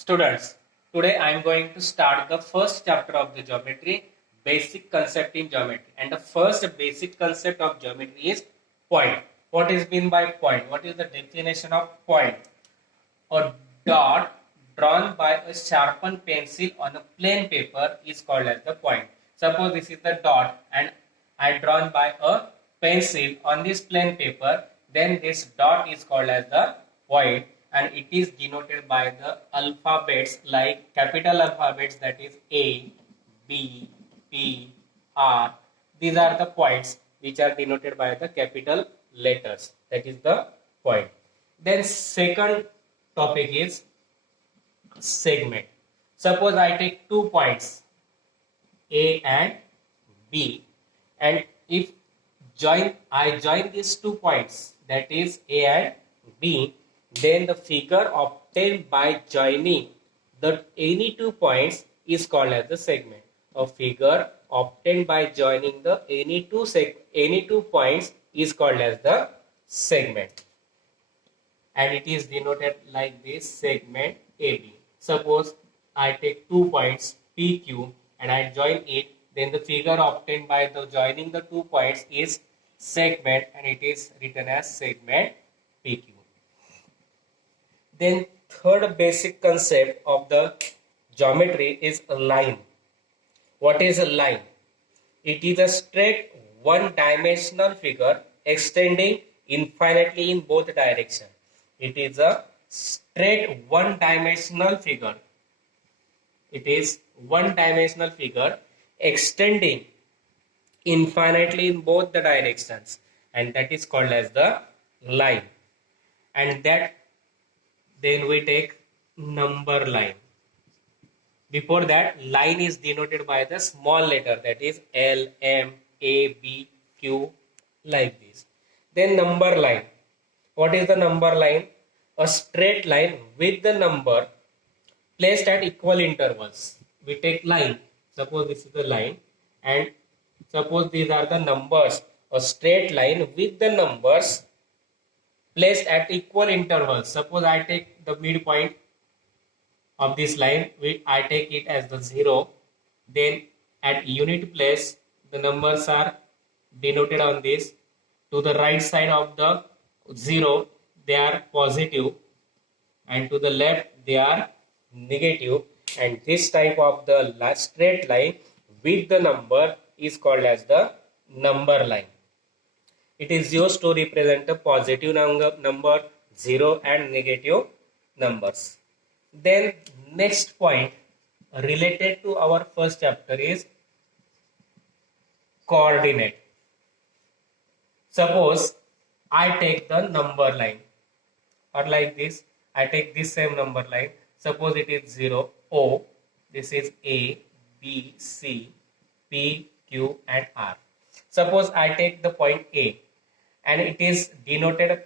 Students, today I am going to start the first chapter of the geometry, basic concept in geometry. And the first basic concept of geometry is point. What is meant by point? What is the definition of point? A dot drawn by a sharpened pencil on a plain paper is called as the point. Suppose this is the dot and I drawn by a pencil on this plain paper, then this dot is called as the point and it is denoted by the alphabets like capital alphabets, that is A, B, P, R. These are the points which are denoted by the capital letters. That is the point. Then second topic is segment. Suppose I take 2 points A and B, and if I join these 2 points, that is A and B, then the figure obtained by joining the any 2 points is called as the segment. A figure obtained by joining the any two points is called as the segment, and it is denoted like this: segment AB. Suppose I take 2 points PQ and I join it, then the figure obtained by the joining the 2 points is segment, and it is written as segment PQ. Then third basic concept of the geometry is a line. What is a line? It is a straight one-dimensional figure extending infinitely in both directions. It is a straight one-dimensional figure. It is one-dimensional figure extending infinitely in both the directions, and that is called as the line. And that then we take number line. Before that, line is denoted by the small letter, that is L, M, A, B, Q, like this. Then number line. What is the number line? A straight line with the number placed at equal intervals. We take line. Suppose this is the line, and suppose these are the numbers. A straight line with the numbers placed at equal intervals. Suppose I take the midpoint of this line, I take it as the 0. Then at unit place, the numbers are denoted on this. To the right side of the 0, they are positive, and to the left they are negative. And this type of the straight line with the number is called as the number line. It is used to represent a positive number, 0 and negative numbers. Then next point related to our first chapter is coordinate. Suppose I take the number line, or like this, I take this same number line. Suppose it is 0, O, this is A, B, C, P, Q and R. Suppose I take the point A and it is denoted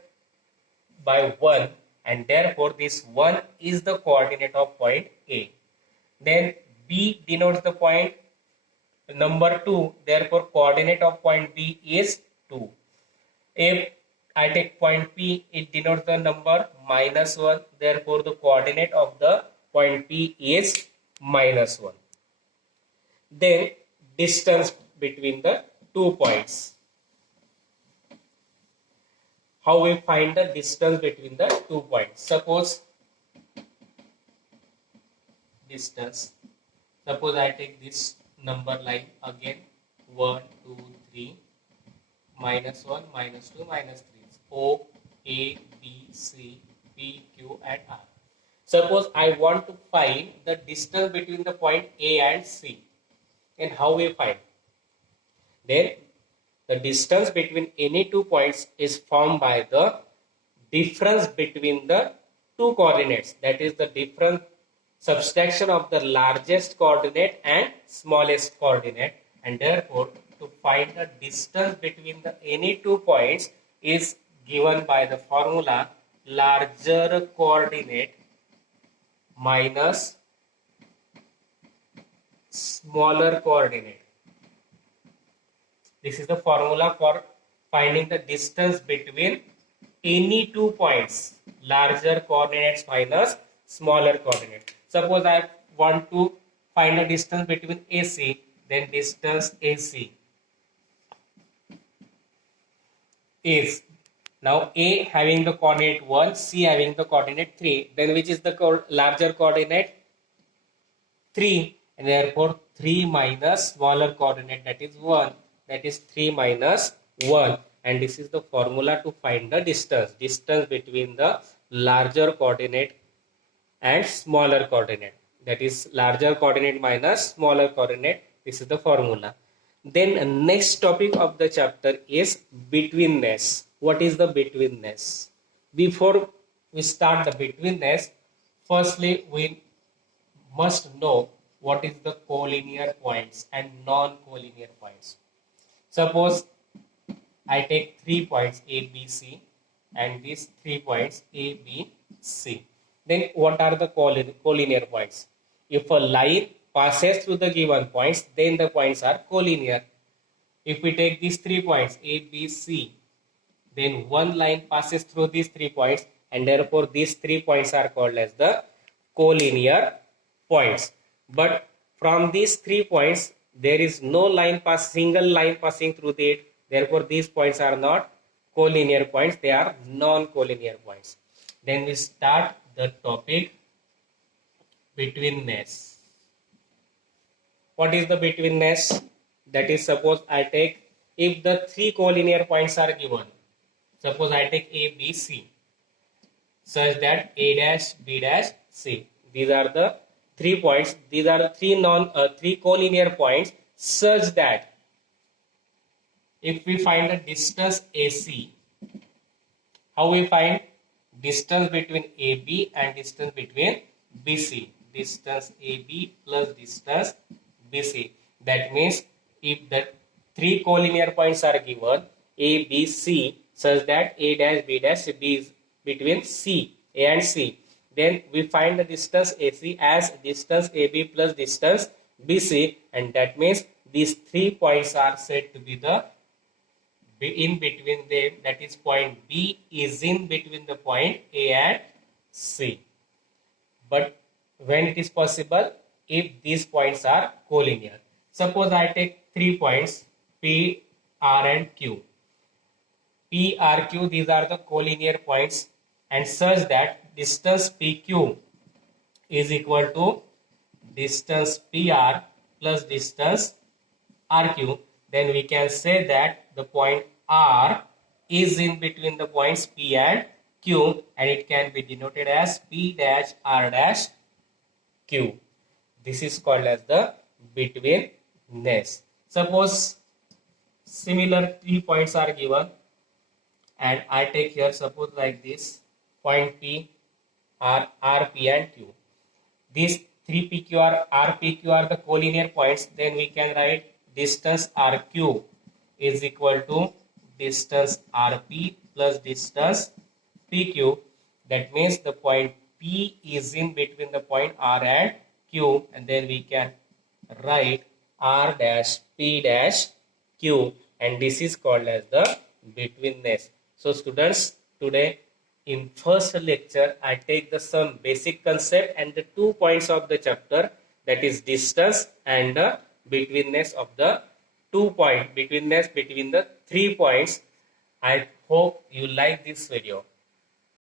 by 1, and therefore this 1 is the coordinate of point A. Then B denotes the point number 2, therefore coordinate of point B is 2. If I take point P, it denotes the number -1, therefore the coordinate of the point P is -1. Then distance between the 2 points. How we find the distance between the 2 points? Suppose distance. Suppose I take this number line again, 1, 2, 3, -1, -2, -3. O, A, B, C, P, Q and R. Suppose I want to find the distance between the point A and C. And how we find? Then the distance between any 2 points is formed by the difference between the 2 coordinates. That is the difference subtraction of the largest coordinate and smallest coordinate. And therefore, to find the distance between the any 2 points is given by the formula larger coordinate minus smaller coordinate. This is the formula for finding the distance between any 2 points, larger coordinates minus smaller coordinate. Suppose I want to find the distance between AC, then distance AC is now A having the coordinate 1, C having the coordinate 3. Then which is the larger coordinate? 3, and therefore 3 minus smaller coordinate, that is 1, that is 3 minus 1, and this is the formula to find the distance between the larger coordinate and smaller coordinate, that is larger coordinate minus smaller coordinate. This is the formula. Then next topic of the chapter is betweenness. What is the betweenness? Before we start the betweenness, firstly we must know what is the collinear points and non-collinear points. Suppose I take 3 points A, B, C and these 3 points A, B, C. Then what are the collinear points? If a line passes through the given points, then the points are collinear. If we take these 3 points A, B, C, then one line passes through these 3 points and therefore these 3 points are called as the collinear points. But from these 3 points there is no single line passing through it, therefore these points are not collinear points, they are non-collinear points. Then we start the topic betweenness. What is the betweenness? That is, suppose I take, if the 3 collinear points are given, suppose I take A, B, C, such that A dash, B dash, C. These are the 3 points. These are the 3 collinear points, such that if we find the distance AC, how we find distance between AB and distance between BC? Distance AB plus distance BC. That means if the 3 collinear points are given, A, B, C, such that A dash, B dash, B is between C, A and C, then we find the distance AC as distance AB plus distance BC, and that means these 3 points are said to be the in between them, that is point B is in between the point A and C. But when it is possible, if these points are collinear. Suppose I take 3 points P, R and Q. P, R, Q, these are the collinear points, and such that distance PQ is equal to distance PR plus distance RQ. Then we can say that the point R is in between the points P and Q, and it can be denoted as P dash R dash Q. This is called as the betweenness. Suppose similar 3 points are given, and I take here, suppose like this, point P, R, P and Q. These 3 PQ are RPQ are the collinear points. Then we can write distance RQ is equal to distance RP plus distance PQ. That means the point P is in between the point R and Q, and then we can write R dash P dash Q, and this is called as the betweenness. So students, today in first lecture I take the some basic concept and the 2 points of the chapter, that is distance and the betweenness of the 2 point, betweenness between the 3 points. I hope you like this video.